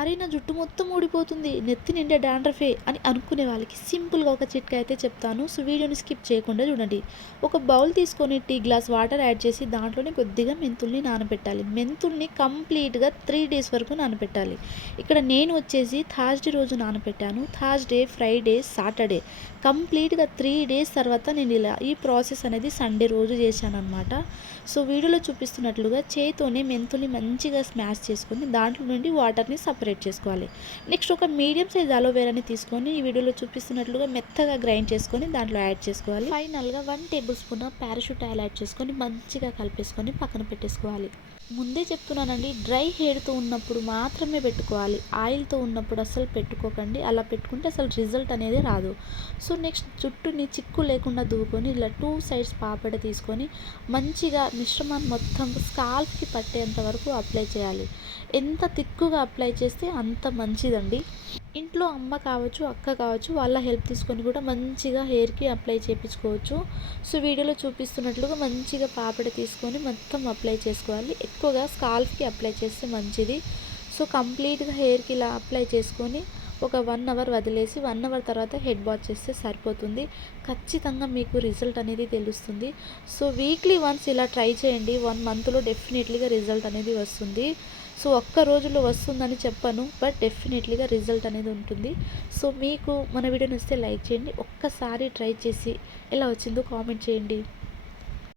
అరే నా జుట్టు మొత్తం ఊడిపోతుంది, నెత్తి నిండా డాండ్రఫే అని అనుకునే వాళ్ళకి సింపుల్గా ఒక చిట్కా అయితే చెప్తాను. సో వీడియోని స్కిప్ చేయకుండా చూడండి. ఒక బౌల్ తీసుకొని టీ గ్లాస్ వాటర్ యాడ్ చేసి దాంట్లోనే కొద్దిగా మెంతుల్ని నానబెట్టాలి. మెంతుల్ని కంప్లీట్గా 3 days వరకు నానబెట్టాలి. ఇక్కడ నేను వచ్చేసి థర్స్డే రోజు నానబెట్టాను. థర్స్డే, ఫ్రైడే, సాటర్డే కంప్లీట్గా 3 days తర్వాత నేను ఇలా ఈ ప్రాసెస్ అనేది సండే రోజు చేశాను అనమాట. సో వీడియోలో చూపిస్తున్నట్లుగా చేతితోనే మెంతుల్ని మంచిగా స్మాష్ చేసుకొని దాంట్లో నుండి వాటర్ని సపరేట్ చేసుకోవాలి. నెక్స్ట్ ఒక మీడియం సైజ్ అలోవెరాని తీసుకొని ఈ వీడియోలో చూపిస్తున్నట్లుగా మెత్తగా గ్రైండ్ చేసుకొని దాంట్లో యాడ్ చేసుకోవాలి. ఫైనల్గా 1 table spoon parachute oil add చేసుకొని మంచిగా కలిపేసుకొని పక్కన పెట్టేసుకోవాలి. ముందే చెప్తున్నానండి, డ్రై హెయిర్తో ఉన్నప్పుడు మాత్రమే పెట్టుకోవాలి. ఆయిల్తో ఉన్నప్పుడు అసలు పెట్టుకోకండి. అలా పెట్టుకుంటే అసలు రిజల్ట్ అనేది రాదు. సో నెక్స్ట్ జుట్టుని చిక్కు లేకుండా దువ్వుకొని ఇలా 2 sides పాపడ తీసుకొని మంచిగా మిశ్రమాన్ని మొత్తం స్కాల్ఫ్కి పట్టేంత వరకు అప్లై చేయాలి. ఎంత తిక్కుగా అప్లై చేస్తే అంత మంచిదండి. ఇంట్లో అమ్మ కావచ్చు, అక్క కావచ్చు, వాళ్ళ హెల్ప్ తీసుకొని కూడా మంచిగా హెయిర్కి అప్లై చేయించుకోవచ్చు. సో వీడియోలో చూపిస్తున్నట్లుగా మంచిగా పాపడ తీసుకొని మొత్తం అప్లై చేసుకోవాలి. ఎక్కువగా స్కాల్ఫ్కి అప్లై చేస్తే మంచిది. సో కంప్లీట్గా హెయిర్కి ఇలా అప్లై చేసుకొని ఒక 1 hour వదిలేసి 1 hour తర్వాత హెడ్ బాత్ చేస్తే సరిపోతుంది. ఖచ్చితంగా మీకు రిజల్ట్ అనేది తెలుస్తుంది. సో వీక్లీ వన్స్ ఇలా ట్రై చేయండి. 1 monthలో డెఫినెట్లీగా రిజల్ట్ అనేది వస్తుంది. సో ఒక్క రోజులో వస్తుందని చెప్పను, బట్ డెఫినెట్లీగా రిజల్ట్ అనేది ఉంటుంది. సో మీకు మన వీడియో నచ్చితే లైక్ చేయండి. ఒక్కసారి ట్రై చేసి ఎలా వచ్చిందో కామెంట్ చేయండి.